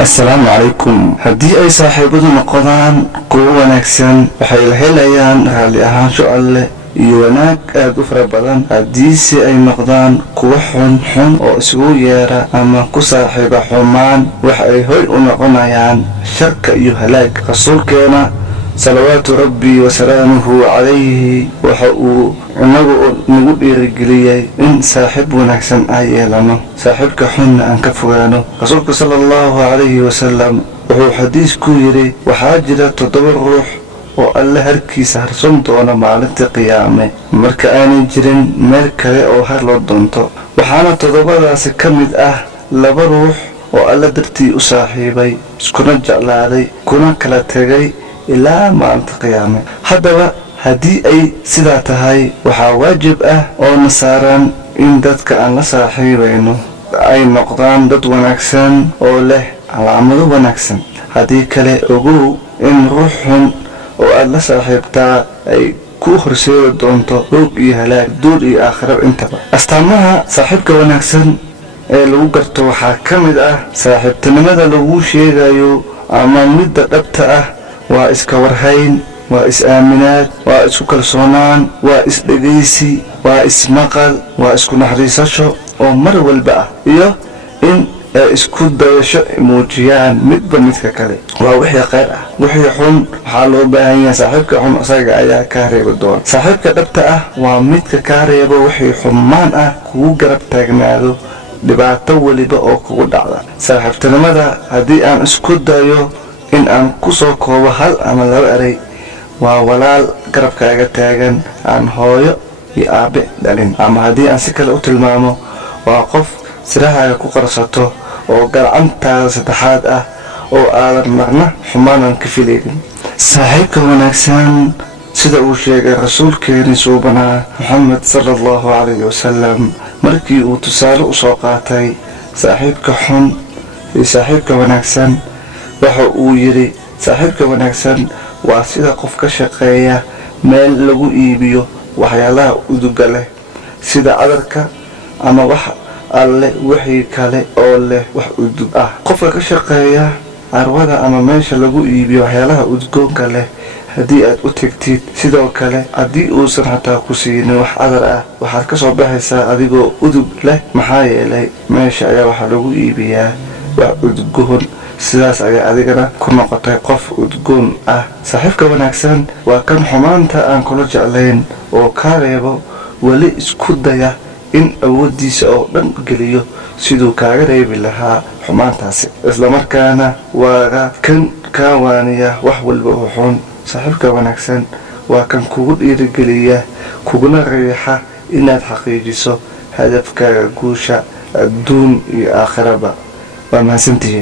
السلام عليكم. هدي أي صاحبنا قضان قوة نكسن وحيل هلايان هالي أهان شو الله يوناك أدفر بدن هديسي أي مقدان قوحن حن أو اسقو يارا أما كصاحب حمان وحي هوي ونقنايان شرك يهلاك رسول كينا صلوات ربي وسلامه عليه وحقو nagu dhiirigeliyay in saaxiib wanaagsan ay yeelano saaxiibka xun aan ka fogaano. rasuulku sallallahu alayhi wasallam wuxuu xadiis ku yiri waxaa jira 7 ruux oo alla harkiisa harsan doona maalinta qiyaame marka aanay jirin meel kale oo har loo doonto. waxaana 7daasi ka mid ah 2 ruux oo alla dartii u saaxiibay iskuna jeclaaday kuna kala tagay ilaa maalinta qiyaame. haddaba haddii ay sidaa tahay waxaa waajib ah oo nasaaran in dadka aan la saaxiibayno ay noqdaan dad wanaagsan oo leh calaamado wanaagsan. haddii kale ogow in ruux xun oo aad la saaxiibtaa ay ku horseedi doonto hoog iyo halaag duur iyo aakhiro intaba. astaamaha saaxiibka wanaagsan ee lagu garto waxaa ka mid ah saaxiibtinimada lagu sheegayo ama midda dhabta ah waa iska warhayn, waa is-aaminaad, waa isku kalsoonaan, waa is-dhegaysi, waa is-maqal, waa isku naxariisasho oo mar walba ah iyo in ay isku dayasho muujiyaan midba midka kale. waa wixii khayr ah. wixii xun waxaa loo baahan yahay saaxiibka xun isaga ayaa ka reeba doona. saaxiibka dhabta ah waa midka ka reeba wixii xumaan ah kugu garab taagnaado dhibaato waliba oo kugu dhacda. saaxiibtinimada haddii aan isku dayo in aan ku soo koobo hal ama 2 eray waa walaal garabkaaga taagan aan hooyo iyo aabe dhalin. ama haddii aan si kale u tilmaamo waa qof sirahaaga ku qarsato oo gacantaada saddexaad ah oo aadan marna xumaanan ka filaynin. saaxiibka wanaagsan sida uu sheegay rasuulkeeni suubanaa Muhammad sallallahu alayhi wasallam markii uu tusaale u soo qaatay saaxiibka xun iyo saaxiibka wanaagsan waxa uu yiri saaxiibka wanaagsan waa sida qof ka shaqeeya meel lagu iibiyo waxyaalaha uduga leh sida cadarka ama wax alle wixii kale oo leh wax udug ah. qofka ka shaqeeya arwada ama meesha lagu iibiyo waxyaalaha udgoonka leh haddii aad u tagtid sidoo kale haddii uusan xataa ku siinin wax cadar ah waxaad ka soo baxaysaa adigoo udug leh maxaa yeelay meesha ayaa waxa lagu iibiyaa wax udgoon. sidaas ayaa adigana ku noqotay qof udgoon ah. saaxiibka wanaagsan waa kan xumaanta aan kula jeclayn oo ka reebo wali isku daya in awoodiisa oo dhan geliyo siduu kaaga reebi lahaa xumaantaasi isla markaana waa kan ka waaniya wax walba oo xun. saaxiibka wanaagsan waa kan kugu dhiirigeliya kuguna riixa inaad xaqiijiso hadafkaaga guusha adduun iyo aakhiraba. waa mahadsantihiin.